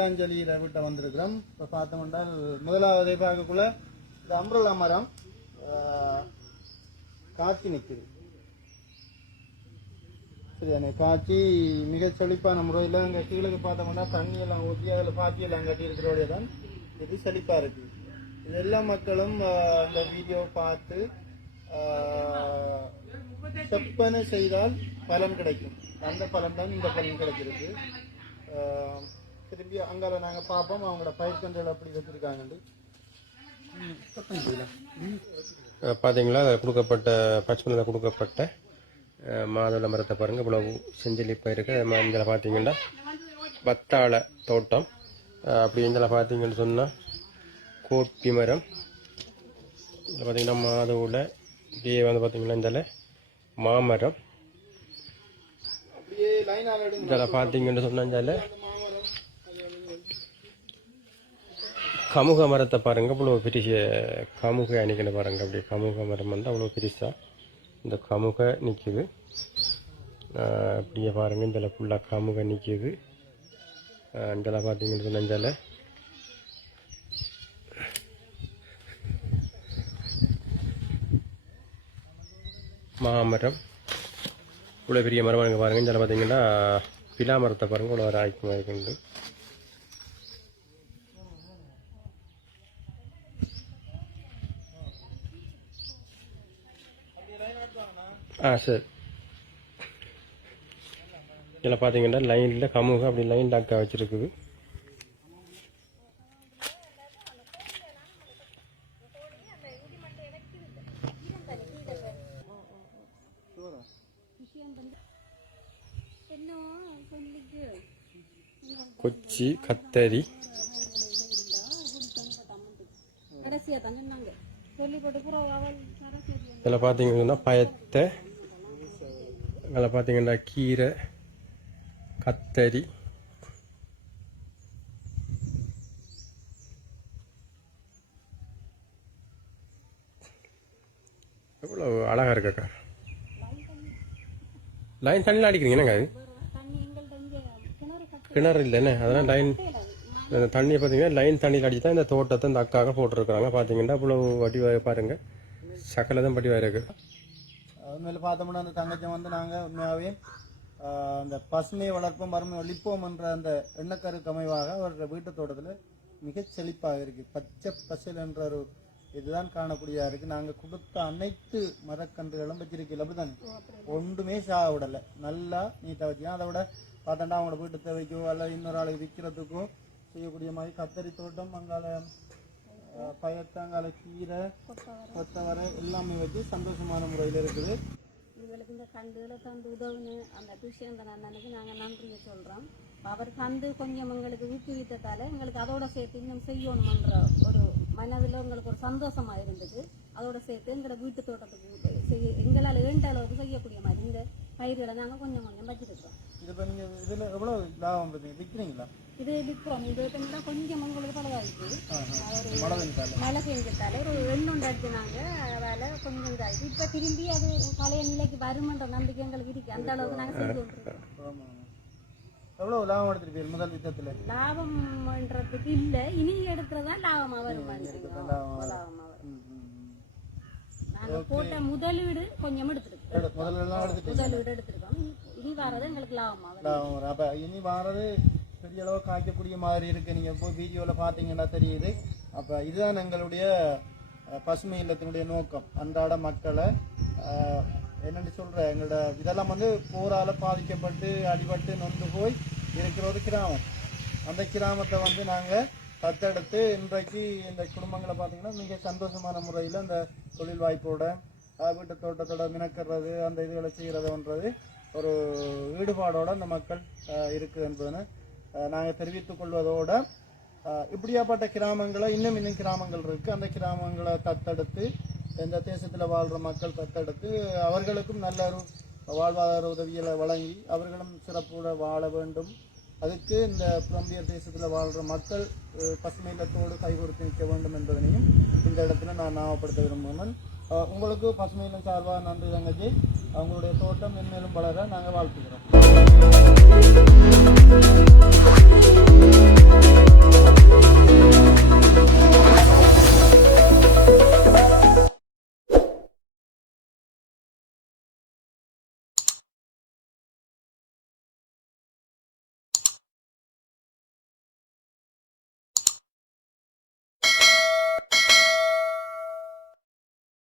கீதாஞ்சலியில் விட்ட வந்திருக்கிறோம். இப்போ பார்த்தோம்னால் முதலாவதை பார்க்கக்குள்ள இந்த அம்ப்ரல்லா மரம் காய்ச்சி நிற்குது. சரியான காய்ச்சி மிக செழிப்பான முறையில் அங்கே கீழே பார்த்தோம்னா தண்ணியெல்லாம் ஊற்றி அதில் பாத்தியெல்லாம் கட்டி இருக்கிறோடைய தான் இது செழிப்பாக இருக்குது. இது எல்லா மக்களும் அந்த வீடியோ பார்த்து செப்பனை செய்தால் பலன் கிடைக்கும். அந்த பலன் தான் இந்த பலன் கிடைச்சிருக்கு. திரும்பி அங்கால நாங்கள் பார்ப்போம் அவங்களோட பயிர் கன்றுகள் அப்படி வச்சுருக்காங்கண்டு. பார்த்தீங்களா கொடுக்கப்பட்ட பச்சை கொடுக்கப்பட்ட மாதுளை மரத்தை பாருங்கள் இவ்வளவு செஞ்சலிப்பாக இருக்குது. இதில் பார்த்தீங்கன்னா வத்தாழை தோட்டம், அப்படி இதில் பார்த்தீங்கன்னு சொன்னால் கோப்பி மரம், இதில் பார்த்தீங்கன்னா மாதுளை, இப்படியே வந்து பார்த்தீங்கன்னா இதில் மாமரம், இதில் பார்த்தீங்கன்னு சொன்னால் இதில் கமுக மரத்தை பாருங்கள் இவ்வளோ பெரிய கமுக அணிக்கணும் பாருங்கள். அப்படி கமுக மரம் வந்து அவ்வளோ பெருசாக இந்த கமுக நிற்கிது. அப்படியே பாருங்கள் இதில் ஃபுல்லாக கமுக நிற்கிது. இதில் பார்த்தீங்கன்னு சொன்னால் இதில் மாமரம் இவ்வளோ பெரிய மரம் பாருங்கள். பாருங்கள் இதில் பார்த்தீங்கன்னா பிலா மரத்தை பாருங்கள் இவ்வளோ ஒரு ஆய்க்கு மாதிரி. சார் இதில் பார்த்தீங்கன்னா லைனில் கமுக அப்படி லைன் டாக்காக வச்சுருக்குது. கொச்சி, கத்தரி, இதில் பார்த்தீங்கன்னா பயத்தை, இதில் பார்த்தீங்கன்னா கீரை, கத்தரி, எவ்வளோ அழகாக இருக்கக்கா. லைன் தண்ணியில் அடிக்கிறீங்கன்னாங்க அது கிணறு இல்லைன்னு அதெல்லாம் லைன் தண்ணியை பார்த்தீங்கன்னா லைன் தண்ணியில் அடிச்சு தான் இந்த தோட்டத்தை இந்த அக்காக போட்டிருக்கிறாங்க. பார்த்தீங்கன்னா இவ்வளோ வடிவாக பாருங்கள், சக்கலை வடிவாக இருக்குது. உண்மையில் பார்த்தோம்னா அந்த தங்கச்சம் வந்து நாங்கள் உண்மையாகவே அந்த பசுமை வளர்ப்போம் மருமை ஒழிப்போம் என்ற அந்த எண்ணக்கருக்கு அமைவாக அவரோட வீட்டு தோட்டத்தில் மிக செழிப்பாக இருக்குது. பச்சை பசல் என்ற ஒரு இதுதான் காணக்கூடியதாக இருக்குது. நாங்கள் கொடுத்த அனைத்து மரக்கன்றுகளும் வச்சிருக்கல அப்படித்தானே, ஒன்றுமே சாக விடலை, நல்லா நீட்டாக வச்சுக்கலாம். அதை விட பார்த்தோன்னா அவங்களோட வீட்டு தேவைக்கோ அல்ல இன்னொரு ஆளுக்கு விற்கிறதுக்கோ செய்யக்கூடிய மாதிரி கத்தரி தோட்டம், அங்கால பயத்தாங்கால கீரை, கொத்தவரை எல்லாமே வச்சு சந்தோஷமான முறையில் இருக்குது. எங்களுக்கு இந்த கண்டுகளை தந்து உதவுன்னு அந்த துஷ்யந்தன் அண்ணனுக்கு நாங்கள் நன்றியை சொல்கிறோம். அவர் தந்து கொஞ்சம் எங்களுக்கு ஊக்குவித்ததால் எங்களுக்கு அதோட சேர்த்து இன்னும் செய்யணுமன்ற ஒரு மனதில் எங்களுக்கு ஒரு சந்தோஷமாக இருந்தது. அதோட சேர்த்து எங்களை வீட்டு தோட்டத்துக்கு எங்களால் ஏண்ட அளவுக்கு செய்யக்கூடிய மாதிரி இந்த பயிர்களை நாங்கள் கொஞ்சம் கொஞ்சம் வச்சுருக்கோம். இது இப்போ நீங்கள் இதில் எவ்வளோ லாபம் விற்கிறீங்களா? இது விற்கிறோம். இது பார்த்தீங்கன்னா கொஞ்சம் உங்களுக்கு பலவாயிருக்கு. மழை பெஞ்சதால ஒரு எண்ணொண்டு அடிச்சு நாங்கள் அதால் கொஞ்சம் இதாகிட்டு இப்போ திரும்பி அது பழைய நிலைக்கு வருமன்ற நம்பிக்கை எங்களுக்கு இருக்கு. அந்த அளவுக்கு நாங்கள் செஞ்சு கொண்டிருக்கோம். எவ்வளோ லாபம் எடுத்துருப்பீங்க முதல் வித்தத்தில்? லாபம்ன்றதுக்கு இல்லை, இனி எடுக்கிறதா லாபமாக வரும். லாபமாக வரும். நாங்கள் போட்ட முதலீடு கொஞ்சம் எடுத்துருக்கோம். முதலீடு எடுத்துருக்கோம். இனி வாரது எங்களுக்கு லாபம். அப்போ இனி வாரது பெரிய அளவு காய்க்கக்கூடிய மாதிரி இருக்குது. நீங்கள் இப்போ வீடியோவில் பார்த்தீங்கன்னா தெரியுது. அப்போ இதுதான் எங்களுடைய பசுமை இல்லத்தினுடைய நோக்கம். அன்றாட மக்களை என்னென்னு சொல்கிற எங்களோட இதெல்லாம் வந்து போரால் பாதிக்கப்பட்டு அடிபட்டு நொந்து போய் இருக்கிற ஒரு கிராமம். அந்த கிராமத்தை வந்து நாங்கள் தத்தெடுத்து இன்றைக்கு இந்த குடும்பங்களை பார்த்தீங்கன்னா மிக சந்தோஷமான முறையில் அந்த தொழில் வாய்ப்போட வீட்டு தோட்டத்தோட மினக்கிறது அந்த இதுகளை செய்கிறதுன்றது ஒரு ஈடுபாடோடு அந்த மக்கள் இருக்குது என்பதுன்னு நாங்கள் தெரிவித்துக் கொள்வதோடு இப்படியாப்பட்ட கிராமங்களை இன்னும் கிராமங்கள் இருக்குது. அந்த கிராமங்களை தத்தெடுத்து இந்த தேசத்தில் வாழ்கிற மக்கள் தத்தெடுத்து அவர்களுக்கும் நல்ல ஒரு வாழ்வாதார உதவிகளை வழங்கி அவர்களும் சிறப்போடு வாழ வேண்டும். அதுக்கு இந்த புலம்பியர் தேசத்தில் வாழ்கிற மக்கள் பசுமை இல்லத்தோடு கைகொடுத்து நிற்க வேண்டும் என்பதனையும் இந்த இடத்துல நான் ஞாபகப்படுத்த விரும்புகிறேன். உங்களுக்கு பசுமை இல்லம் சார்பாக நன்றி தங்கச்சி. அவங்களுடைய தோட்டம் மென்மேலும் வளர நாங்கள் வாழ்த்துக்கிறோம்.